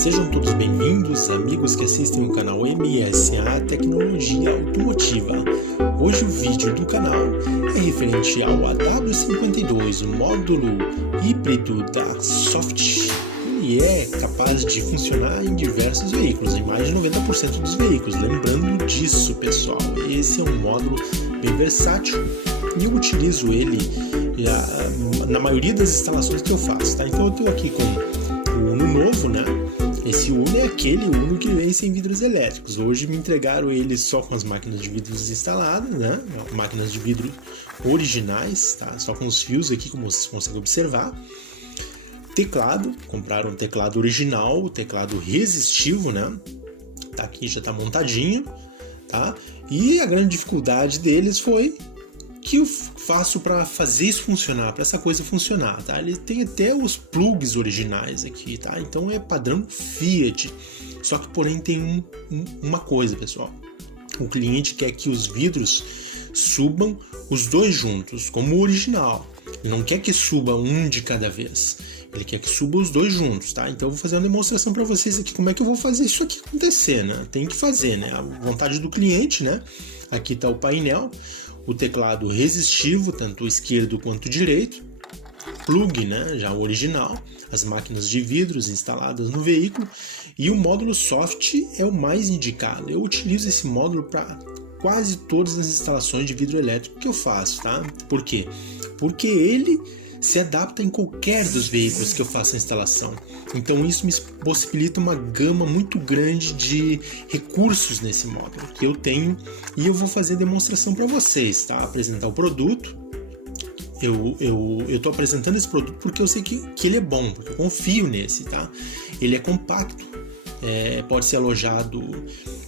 Sejam todos bem-vindos, amigos que assistem o canal MSA Tecnologia Automotiva. Hoje o vídeo do canal é referente ao AW52, o módulo híbrido da Soft. Ele é capaz de funcionar em diversos veículos, em mais de 90% dos veículos. Lembrando disso, pessoal, esse é um módulo bem versátil e eu utilizo ele na maioria das instalações que eu faço, tá? Então eu estou aqui com o Uno novo, né? Esse Uno é aquele Uno que vem sem vidros elétricos. Hoje me entregaram ele só com as máquinas de vidros instaladas, né? Máquinas de vidro originais, tá? Só com os fios aqui, como vocês conseguem observar. Teclado, compraram um teclado original, teclado resistivo, né? Tá aqui, já tá montadinho, tá? E a grande dificuldade deles foi que eu faço para fazer isso funcionar, para essa coisa funcionar, tá? Ele tem até os plugs originais aqui, tá? Então é padrão Fiat. Só que porém tem uma coisa, pessoal. O cliente quer que os vidros subam os dois juntos, como o original. Ele não quer que suba um de cada vez. Ele quer que suba os dois juntos, tá? Então eu vou fazer uma demonstração para vocês aqui como é que eu vou fazer isso aqui acontecer, né? Tem que fazer, né? A vontade do cliente, né? Aqui tá o painel, o teclado resistivo, tanto o esquerdo quanto o direito, plug, né? Já o original, as máquinas de vidros instaladas no veículo e o módulo soft é o mais indicado. Eu utilizo esse módulo para quase todas as instalações de vidro elétrico que eu faço, tá? Por quê? Porque ele se adapta em qualquer dos veículos que eu faça a instalação. Então isso me possibilita uma gama muito grande de recursos nesse módulo que eu tenho e eu vou fazer demonstração para vocês, tá? Apresentar o produto. Eu estou apresentando esse produto porque eu sei que ele é bom, porque eu confio nesse, tá? Ele é compacto, pode ser alojado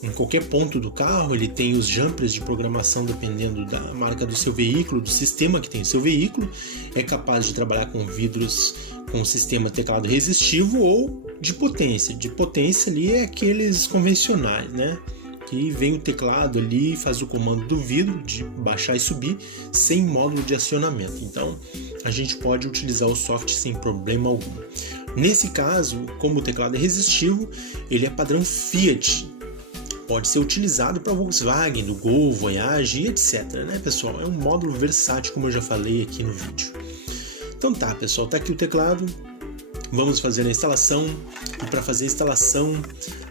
em qualquer ponto do carro, ele tem os jumpers de programação dependendo da marca do seu veículo, do sistema que tem o seu veículo, é capaz de trabalhar com vidros com sistema teclado resistivo ou de potência. De potência ali é aqueles convencionais, né? Que vem o teclado ali, faz o comando do vidro de baixar e subir sem módulo de acionamento. Então a gente pode utilizar o soft sem problema algum. Nesse caso, como o teclado é resistivo, ele é padrão Fiat. Pode ser utilizado para Volkswagen, do Gol, Voyage e etc, né, pessoal? É um módulo versátil, como eu já falei aqui no vídeo. Então tá, pessoal, tá aqui o teclado. Vamos fazer a instalação. E para fazer a instalação,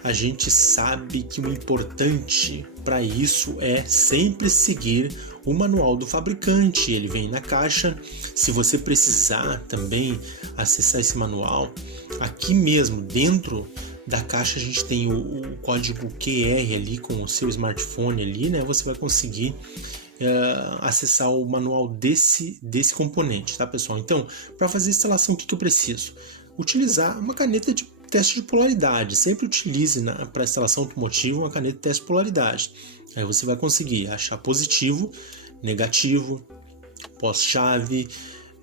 a gente sabe que o importante para isso é sempre seguir o manual do fabricante. Ele vem na caixa. Se você precisar também acessar esse manual, aqui mesmo dentro da caixa a gente tem o código QR ali com o seu smartphone ali, né? Você vai conseguir acessar o manual desse componente, tá, pessoal? Então, para fazer a instalação, o que eu preciso? Utilizar uma caneta de teste de polaridade. Sempre utilize para instalação automotiva uma caneta de teste de polaridade. Aí você vai conseguir achar positivo, negativo, pós-chave.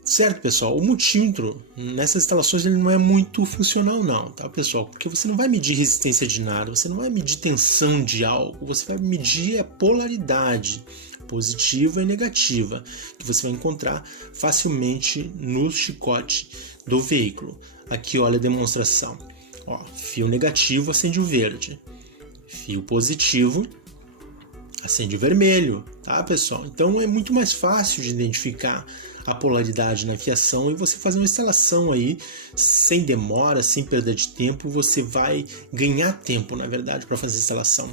Certo, pessoal? O multímetro nessas instalações ele não é muito funcional não, tá, pessoal? Porque você não vai medir resistência de nada, você não vai medir tensão de algo, você vai medir a polaridade positiva e negativa, que você vai encontrar facilmente no chicote do veículo. Aqui, olha a demonstração. Ó, fio negativo acende o verde, fio positivo acende o vermelho, tá, pessoal? Então é muito mais fácil de identificar a polaridade na fiação e você fazer uma instalação aí sem demora, sem perda de tempo, você vai ganhar tempo, na verdade, para fazer a instalação.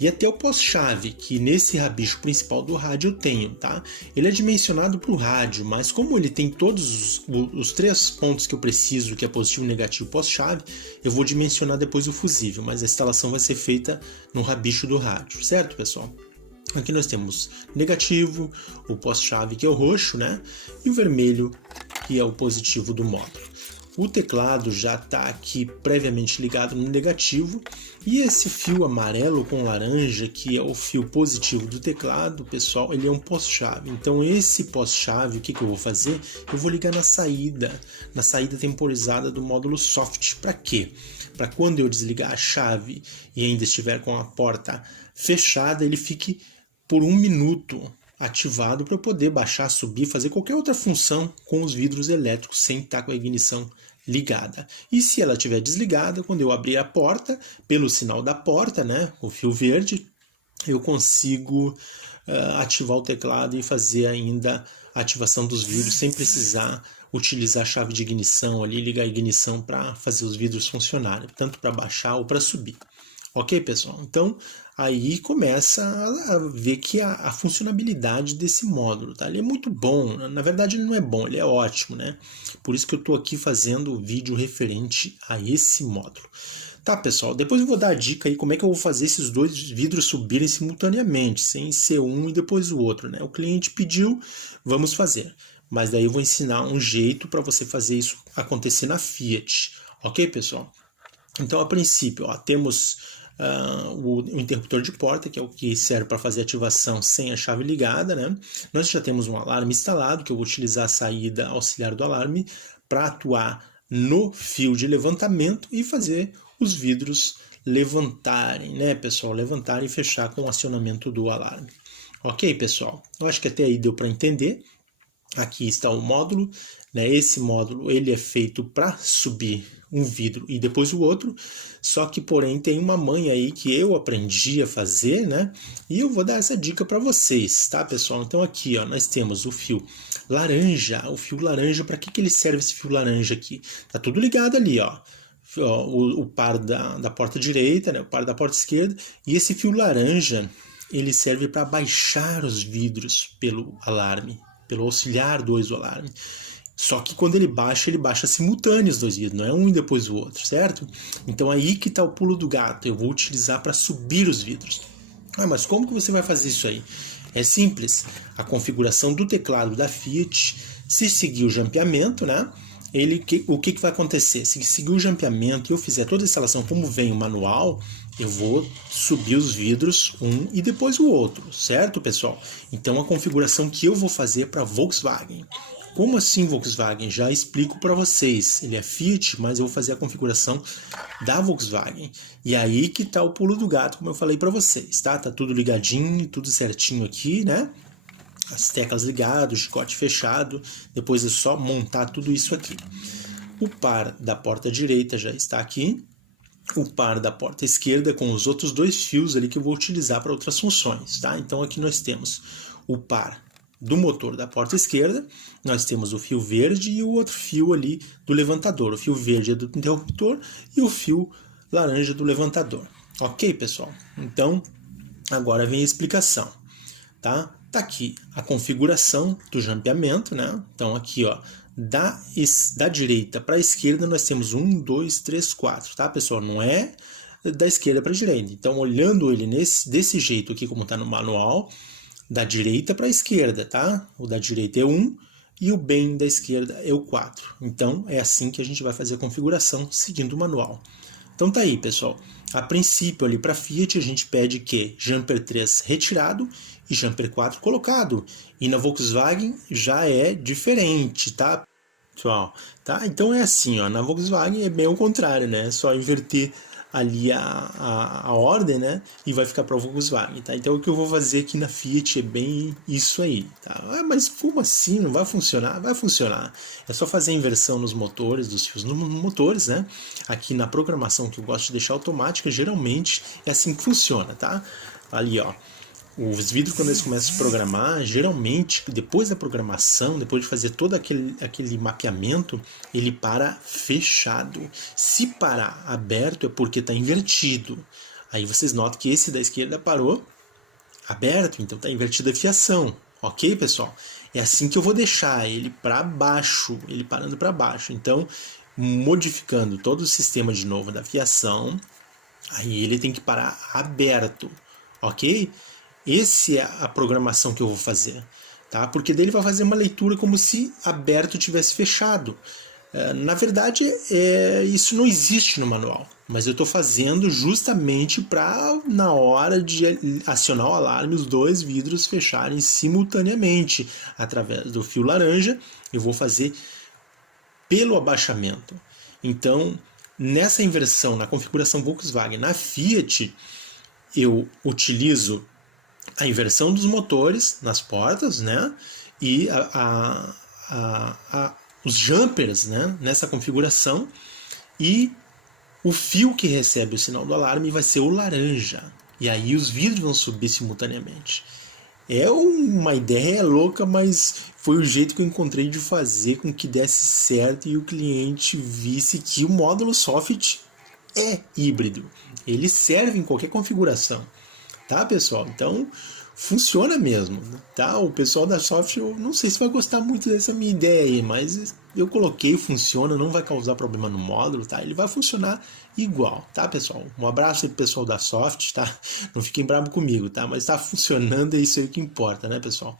E até o pós-chave, que nesse rabicho principal do rádio eu tenho, tá? Ele é dimensionado para o rádio, mas como ele tem todos os três pontos que eu preciso, que é positivo, negativo e pós-chave, eu vou dimensionar depois o fusível, mas a instalação vai ser feita no rabicho do rádio, certo, pessoal? Aqui nós temos negativo, o pós-chave que é o roxo, né? E o vermelho que é o positivo do módulo. O teclado já está aqui previamente ligado no negativo e esse fio amarelo com laranja, que é o fio positivo do teclado, pessoal, ele é um pós-chave. Então esse pós-chave, o que eu vou fazer? Eu vou ligar na saída temporizada do módulo soft. Para quê? Para quando eu desligar a chave e ainda estiver com a porta fechada, ele fique por 1 minuto ativado para poder baixar, subir, fazer qualquer outra função com os vidros elétricos sem estar com a ignição ligada. E se ela estiver desligada, quando eu abrir a porta, pelo sinal da porta, né, o fio verde, eu consigo ativar o teclado e fazer ainda a ativação dos vidros sem precisar utilizar a chave de ignição ali, ligar a ignição para fazer os vidros funcionarem, tanto para baixar ou para subir. Ok, pessoal? Então, aí começa a ver que a funcionalidade desse módulo, tá? Ele é muito bom, na verdade ele não é bom, ele é ótimo, né? Por isso que eu estou aqui fazendo o vídeo referente a esse módulo. Tá, pessoal, depois eu vou dar a dica aí como é que eu vou fazer esses dois vidros subirem simultaneamente, sem ser um e depois o outro, né? O cliente pediu, vamos fazer. Mas daí eu vou ensinar um jeito para você fazer isso acontecer na Fiat. Ok, pessoal? Então, a princípio, ó, temos o interruptor de porta, que é o que serve para fazer ativação sem a chave ligada, né? Nós já temos um alarme instalado, que eu vou utilizar a saída auxiliar do alarme para atuar no fio de levantamento e fazer os vidros levantarem, né, pessoal? Levantarem e fechar com o acionamento do alarme. Ok, pessoal? Eu acho que até aí deu para entender. Aqui está o módulo, né? Esse módulo ele é feito para subir um vidro e depois o outro, só que porém tem uma manha aí que eu aprendi a fazer, né? E eu vou dar essa dica para vocês, tá, pessoal? Então aqui, ó, nós temos o fio laranja. O fio laranja, para que ele serve esse fio laranja aqui? Tá tudo ligado ali, ó. O par da porta direita, né? O par da porta esquerda, e esse fio laranja ele serve para baixar os vidros pelo alarme, pelo auxiliar 2 do alarme. Só que quando ele baixa simultâneo os dois vidros, não é um e depois o outro, certo? Então aí que está o pulo do gato, eu vou utilizar para subir os vidros. Ah, mas como que você vai fazer isso aí? É simples, a configuração do teclado da Fiat, se seguir o jampeamento, né? O que vai acontecer? Se seguir o jampeamento e eu fizer toda a instalação como vem o manual, eu vou subir os vidros um e depois o outro, certo, pessoal? Então a configuração que eu vou fazer para Volkswagen. Como assim Volkswagen? Já explico para vocês. Ele é Fiat, mas eu vou fazer a configuração da Volkswagen. E aí que tá o pulo do gato, como eu falei para vocês, tá? Tá tudo ligadinho, tudo certinho aqui, né? As teclas ligadas, o chicote fechado, depois é só montar tudo isso aqui. O par da porta direita já está aqui, o par da porta esquerda com os outros dois fios ali que eu vou utilizar para outras funções, tá? Então aqui nós temos o par do motor da porta esquerda, nós temos o fio verde e o outro fio ali do levantador. O fio verde é do interruptor e o fio laranja do levantador. Ok, pessoal? Então, agora vem a explicação, tá? Tá aqui a configuração do jampeamento, né? Então aqui, ó, da direita para a esquerda nós temos 1, 2, 3, 4, tá, pessoal? Não é da esquerda para a direita. Então, olhando ele desse jeito aqui, como está no manual, da direita para a esquerda, tá? O da direita é 1 e o bem da esquerda é o 4. Então, é assim que a gente vai fazer a configuração seguindo o manual. Então tá aí, pessoal. A princípio, ali para Fiat, a gente pede que jumper 3 retirado e jumper 4 colocado. E na Volkswagen já é diferente, tá, pessoal? Tá? Então é assim, ó, na Volkswagen é bem o contrário, né? É só inverter ali a ordem, né? E vai ficar para o Volkswagen, tá? Então o que eu vou fazer aqui na Fiat é bem isso aí, tá? Ah, mas como assim? Não vai funcionar? Vai funcionar. É só fazer a inversão nos motores, dos fios nos motores, né? Aqui na programação que eu gosto de deixar automática, geralmente é assim que funciona, tá? Ali, ó. Os vidros, quando eles começam a programar, geralmente, depois da programação, depois de fazer todo aquele mapeamento, ele para fechado. Se parar aberto é porque está invertido. Aí vocês notam que esse da esquerda parou aberto, então está invertida a fiação. Ok, pessoal? É assim que eu vou deixar ele para baixo, ele parando para baixo. Então, modificando todo o sistema de novo da fiação, aí ele tem que parar aberto. Ok? Essa é a programação que eu vou fazer, tá? Porque daí ele vai fazer uma leitura como se aberto tivesse fechado. Na verdade, isso não existe no manual, mas eu estou fazendo justamente para, na hora de acionar o alarme, os dois vidros fecharem simultaneamente. Através do fio laranja, eu vou fazer pelo abaixamento. Então, nessa inversão, na configuração Volkswagen, na Fiat, eu utilizo a inversão dos motores nas portas, né? E os jumpers, né, nessa configuração, e o fio que recebe o sinal do alarme vai ser o laranja. E aí os vidros vão subir simultaneamente. É uma ideia louca, mas foi o jeito que eu encontrei de fazer com que desse certo e o cliente visse que o módulo soft é híbrido. Ele serve em qualquer configuração. Tá, pessoal? Então, funciona mesmo, tá? O pessoal da Soft, eu não sei se vai gostar muito dessa minha ideia aí, mas eu coloquei, funciona, não vai causar problema no módulo, tá? Ele vai funcionar igual, tá, pessoal? Um abraço aí pro pessoal da Soft, tá? Não fiquem bravos comigo, tá? Mas tá funcionando, é isso aí que importa, né, pessoal?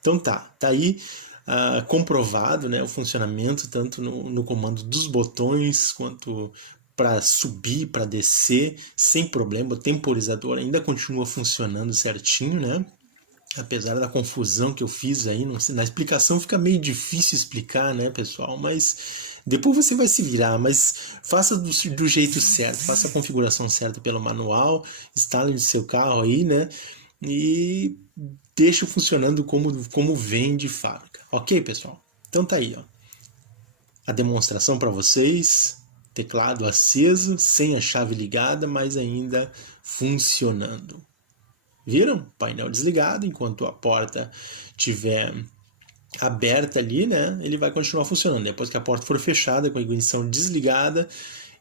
Então tá aí comprovado, né, o funcionamento tanto no comando dos botões quanto para subir, para descer, sem problema. O temporizador ainda continua funcionando certinho, né? Apesar da confusão que eu fiz aí, na explicação fica meio difícil explicar, né, pessoal? Mas depois você vai se virar, mas faça do jeito certo, faça a configuração certa pelo manual, instale no seu carro aí, né? E deixe funcionando como vem de fábrica. Ok, pessoal? Então tá aí, ó. A demonstração para vocês. Teclado aceso, sem a chave ligada, mas ainda funcionando. Viram? Painel desligado, enquanto a porta estiver aberta ali, né? Ele vai continuar funcionando. Depois que a porta for fechada, com a ignição desligada,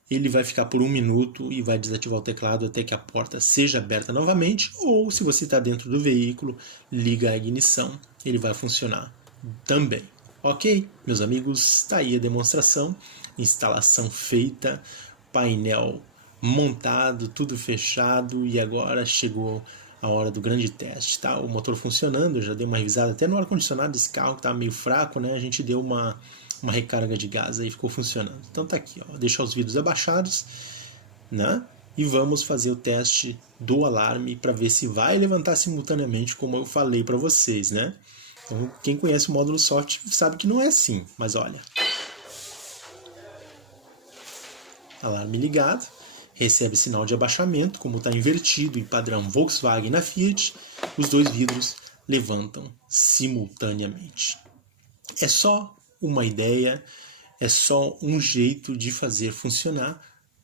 ele vai ficar por 1 minuto e vai desativar o teclado até que a porta seja aberta novamente. Ou, se você está dentro do veículo, liga a ignição, ele vai funcionar também. Ok, meus amigos, está aí a demonstração, instalação feita, painel montado, tudo fechado, e agora chegou a hora do grande teste, tá? O motor funcionando, eu já dei uma revisada até no ar-condicionado desse carro que tá meio fraco, né? A gente deu uma recarga de gás aí e ficou funcionando. Então tá aqui, ó, deixar os vidros abaixados, né? E vamos fazer o teste do alarme para ver se vai levantar simultaneamente, como eu falei para vocês, né? Então, quem conhece o módulo soft sabe que não é assim, mas olha. Alarme ligado, recebe sinal de abaixamento, como está invertido em padrão Volkswagen na Fiat, os dois vidros levantam simultaneamente. É só uma ideia, é só um jeito de fazer funcionar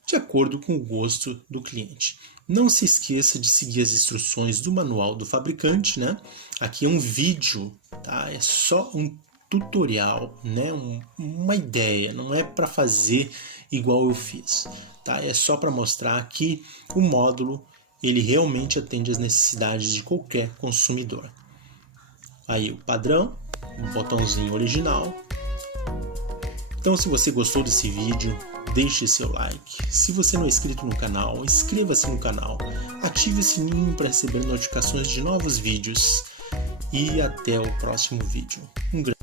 de acordo com o gosto do cliente. Não se esqueça de seguir as instruções do manual do fabricante, né? Aqui é um vídeo, tá? É só um tutorial, né? Uma ideia, não é para fazer igual eu fiz, tá? É só para mostrar que o módulo ele realmente atende às necessidades de qualquer consumidor. Aí o padrão, o botãozinho original. Então, se você gostou desse vídeo, deixe seu like. Se você não é inscrito no canal, inscreva-se no canal. Ative o sininho para receber notificações de novos vídeos. E até o próximo vídeo. Um grande